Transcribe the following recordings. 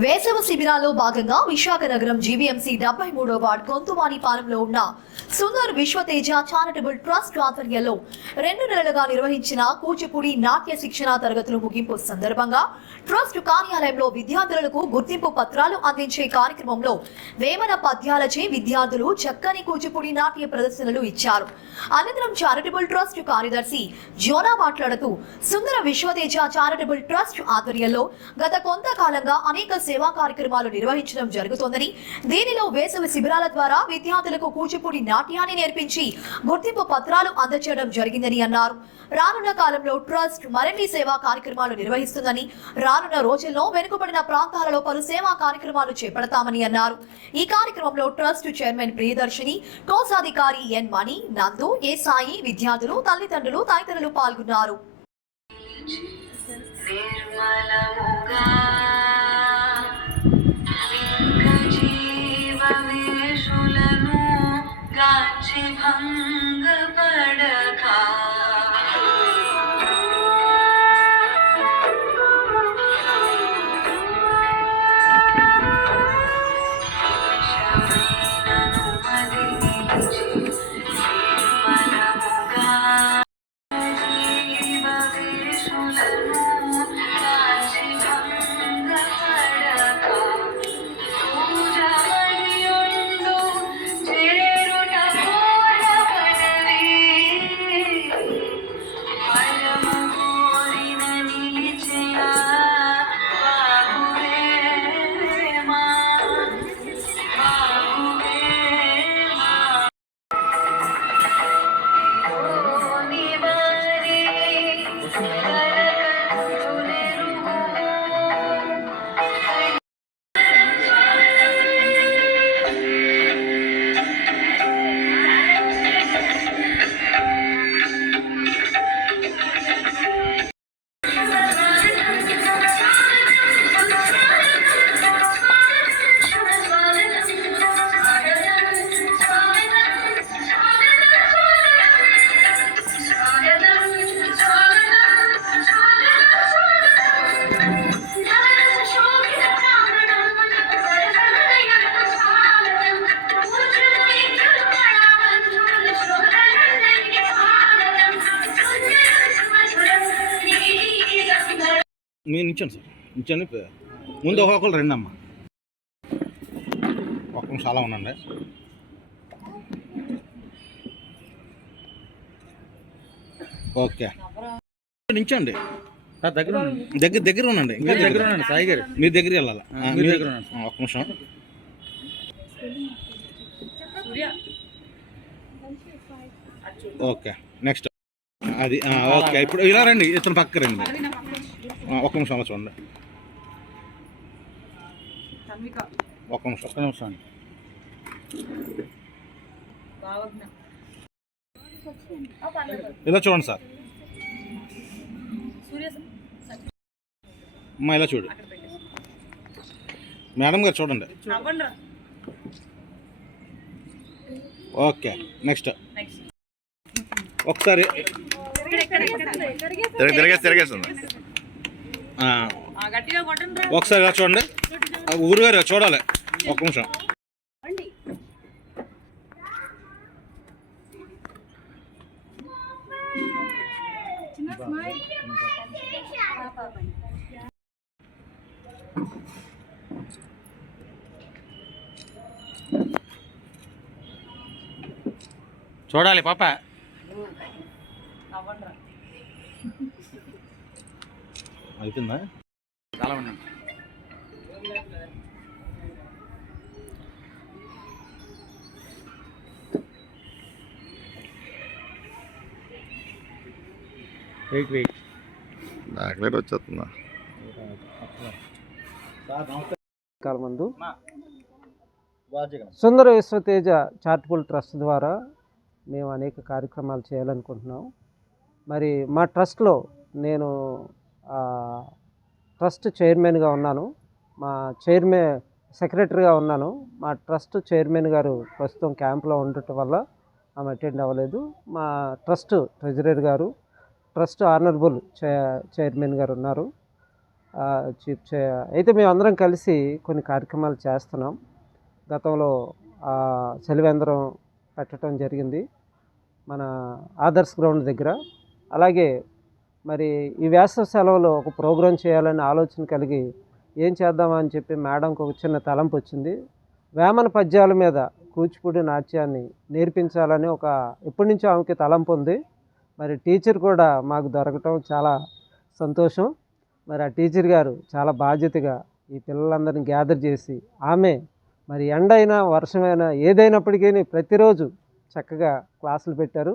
వేసవ శిబిరాల్లో భాగంగా విశాఖ నగరం GVMC 73వ ward కొంతువానిపాలెంలో ఉన్న సుందర్ విశ్వతేజ చారిటబుల్ ట్రస్ట్ ఆధ్వర్యంలో 2 నెలలుగా నిర్వహించిన కూచిపూడి నాట్య శిక్షణ తరగతులు ముగింపు సందర్భంగా ట్రస్ట్ కార్యాలయంలో విద్యార్థులకు గుర్తింపు పత్రాలు అందించే కార్యక్రమంలో వేమన పద్యాలచే విద్యార్థులు చక్కని కూచిపూడి నాట్య ప్రదర్శనలు ఇచ్చారు. అనంతరం చారిటబుల్ ట్రస్ట్ కార్యదర్శి జోనా మాట్లాడుతూ సుందర విశ్వతేజ చారిటబుల్ ట్రస్ట్ ఆధ్వర్యంలో గత కొంతకాలంగా అనేక సేవా కార్యక్రమాలు నిర్వహించడం జరుగుతోందని, దీనిలో వేసవి శిబిరాల ద్వారా విద్యార్థులకు కూచిపూడి నాట్యాన్ని నేర్పించి గుర్తింపు పత్రాలు అందజేయడం జరిగిందని అన్నారు. రానున్న కాలంలో ట్రస్ట్ మరిన్ని సేవా కార్యక్రమాలు నిర్వహిస్తుందని, రానున్న రోజుల్లో వెనుకబడిన ప్రాంతాలలో పలు సేవా కార్యక్రమాలు చేపడతామని అన్నారు. ఈ కార్యక్రమంలో ట్రస్ట్ చైర్మన్ ప్రియదర్శిని, కోశాధికారి ఎన్ మణి, నందు, ఏ సాయి, విద్యార్థులు, తల్లిదండ్రులు తదితరులు పాల్గొన్నారు. నేను ఇచ్చాను సార్, ఇచ్చాను. ముందు ఒక్కొక్కరు రండి అమ్మా, ఒక్క నిమిషం అలా ఉండండి. ఓకే, నించండి. దగ్గర దగ్గర ఉండండి, దగ్గర ఉండండి. సాయి గారు మీరు దగ్గర వెళ్ళాలి. మీరు దగ్గర ఉండండి. ఒక్క నిమిషం. ఓకే, నెక్స్ట్ అది ఓకే. ఇప్పుడు ఇలా రండి, ఇతను పక్క రండి. ఒక్క నిమిషం అలా చూడండి. ఒక్క నిమిషం అండి. ఇలా చూడండి సార్. అమ్మా ఇలా చూడు. మేడం గారు చూడండి. ఓకే, నెక్స్ట్ ఒకసారి ఒకసారి ఇలా చూడండి. ఊరుగారు చూడాలి. ఒక్క నిమిషం. చూడాలి పాప. అయిపోయిందా? చాలా ఉన్నాను. వెయిట్ నాకు వచ్చేస్తుందా? ముందు సుందర విశ్వతేజ చారిటబుల్ ట్రస్ట్ ద్వారా మేము అనేక కార్యక్రమాలు చేయాలనుకుంటున్నాం. మరి మా ట్రస్ట్లో నేను ట్రస్ట్ చైర్మన్గా ఉన్నాను. మా సెక్రటరీగా ఉన్నాను. మా ట్రస్ట్ చైర్మన్ గారు ప్రస్తుతం క్యాంప్లో ఉండటం వల్ల ఆమె అటెండ్ అవ్వలేదు. మా ట్రస్ట్ ట్రెజరర్ గారు, ట్రస్ట్ ఆనరబుల్ చైర్మన్ గారు ఉన్నారు. అయితే మేమందరం కలిసి కొన్ని కార్యక్రమాలు చేస్తున్నాం. గతంలో చలివేంద్రం పెట్టడం జరిగింది మన ఆదర్శ్ గ్రౌండ్ దగ్గర. అలాగే మరి ఈ వేసవి సెలవులో ఒక ప్రోగ్రాం చేయాలని ఆలోచన కలిగి ఏం చేద్దామని చెప్పి మేడంకి ఒక చిన్న తలంపు వచ్చింది. వేమన పద్యాల మీద కూచిపూడి నాట్యాన్ని నేర్పించాలని ఎప్పటి నుంచో ఆమెకి తలంపు ఉంది. మరి టీచర్ కూడా మాకు దొరకటం చాలా సంతోషం. మరి ఆ టీచర్ గారు చాలా బాధ్యతగా ఈ పిల్లలందరినీ గ్యాదర్ చేసి ఆమె మరి ఎండైనా వర్షమైనా ఏదైనప్పటికీ ప్రతిరోజు చక్కగా క్లాసులు పెట్టారు.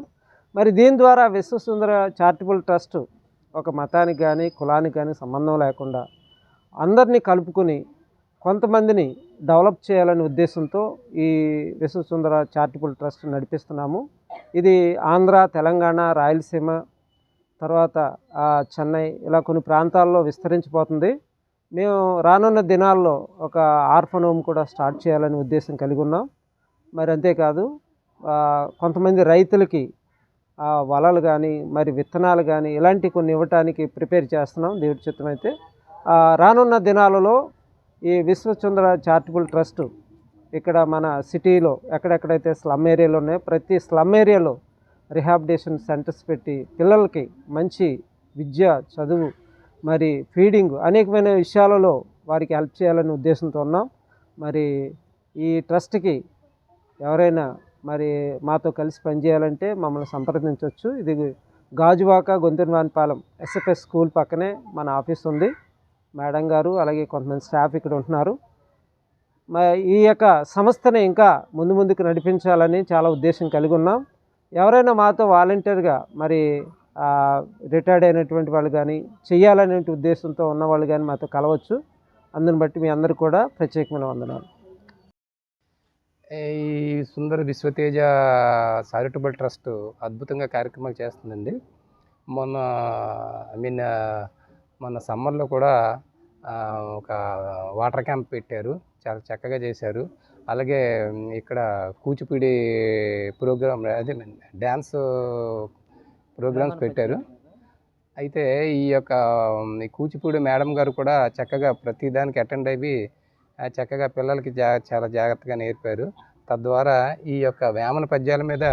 మరి దీని ద్వారా విశ్వసుందర చారిటబుల్ ట్రస్ట్ ఒక మతానికి కానీ కులానికి కానీ సంబంధం లేకుండా అందరినీ కలుపుకొని కొంతమందిని డెవలప్ చేయాలనే ఉద్దేశంతో ఈ విశ్వసుందర చారిటబుల్ ట్రస్ట్ నడిపిస్తున్నాము. ఇది ఆంధ్ర, తెలంగాణ, రాయలసీమ, తర్వాత చెన్నై ఇలా కొన్ని ప్రాంతాల్లో విస్తరించిపోతుంది. మేము రానున్న దినాల్లో ఒక ఆర్ఫన్ హోమ్ కూడా స్టార్ట్ చేయాలనే ఉద్దేశం కలిగి ఉన్నాం. మరి అంతేకాదు కొంతమంది రైతులకి వలలు కానీ మరి విత్తనాలు కానీ ఇలాంటి కొన్ని ఇవ్వటానికి ప్రిపేర్ చేస్తున్నాం దేవుడి చిత్తం అయితే. రానున్న దినాలలో ఈ విశ్వసుందర చారిటబుల్ ట్రస్ట్ ఇక్కడ మన సిటీలో ఎక్కడెక్కడైతే స్లమ్ ఏరియాలు ఉన్నాయో ప్రతి స్లమ్ ఏరియాలో రిహాబిలిటేషన్ సెంటర్స్ పెట్టి పిల్లలకి మంచి విద్య, చదువు, మరి ఫీడింగ్ అనేకమైన విషయాలలో వారికి హెల్ప్ చేయాలనే ఉద్దేశంతో ఉన్నాం. మరి ఈ ట్రస్ట్కి ఎవరైనా మరి మాతో కలిసి పనిచేయాలంటే మమ్మల్ని సంప్రదించవచ్చు. ఇది గాజువాక గొంతునివానిపాలెం ఎస్ఎఫ్ఎస్ స్కూల్ పక్కనే మన ఆఫీస్ ఉంది. మేడం గారు అలాగే కొంతమంది స్టాఫ్ ఇక్కడ ఉంటున్నారు. ఈ యొక్క సంస్థని ఇంకా ముందుకు నడిపించాలని చాలా ఉద్దేశం కలిగి ఉన్నాం. ఎవరైనా మాతో వాలంటీర్గా మరి రిటైర్డ్ అయినటువంటి వాళ్ళు కానీ చెయ్యాలనే ఉద్దేశంతో ఉన్నవాళ్ళు కానీ మాతో కలవచ్చు. అందుని బట్టి మీ అందరూ కూడా ప్రత్యేకమైన వందనాలు. ఈ సుందర విశ్వతేజ చారిటబుల్ ట్రస్ట్ అద్భుతంగా కార్యక్రమాలు చేస్తుందండి. మొన్న సమ్మర్లో కూడా ఒక వాటర్ క్యాంప్ పెట్టారు, చాలా చక్కగా చేశారు. అలాగే ఇక్కడ కూచిపూడి ప్రోగ్రామ్ అదే డ్యాన్స్ ప్రోగ్రామ్స్ పెట్టారు. అయితే ఈ కూచిపూడి మేడం గారు కూడా చక్కగా ప్రతిదానికి అటెండ్ అయ్యి చక్కగా పిల్లలకి చాలా జాగ్రత్తగా నేర్పారు. తద్వారా ఈ వేమన పద్యాల మీద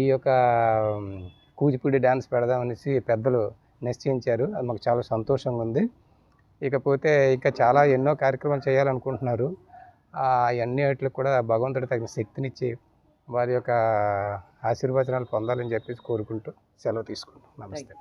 ఈ కూచిపూడి డ్యాన్స్ పెడదామనేసి పెద్దలు నిశ్చయించారు. అది మాకు చాలా సంతోషంగా ఉంది. ఇకపోతే ఇంకా చాలా ఎన్నో కార్యక్రమాలు చేయాలనుకుంటున్నారు. అవన్నీ వాటికి కూడా భగవంతుడు తగిన శక్తినిచ్చి వారి ఆశీర్వచనాలు పొందాలని చెప్పేసి కోరుకుంటూ సెలవు తీసుకుంటాం. నమస్తే.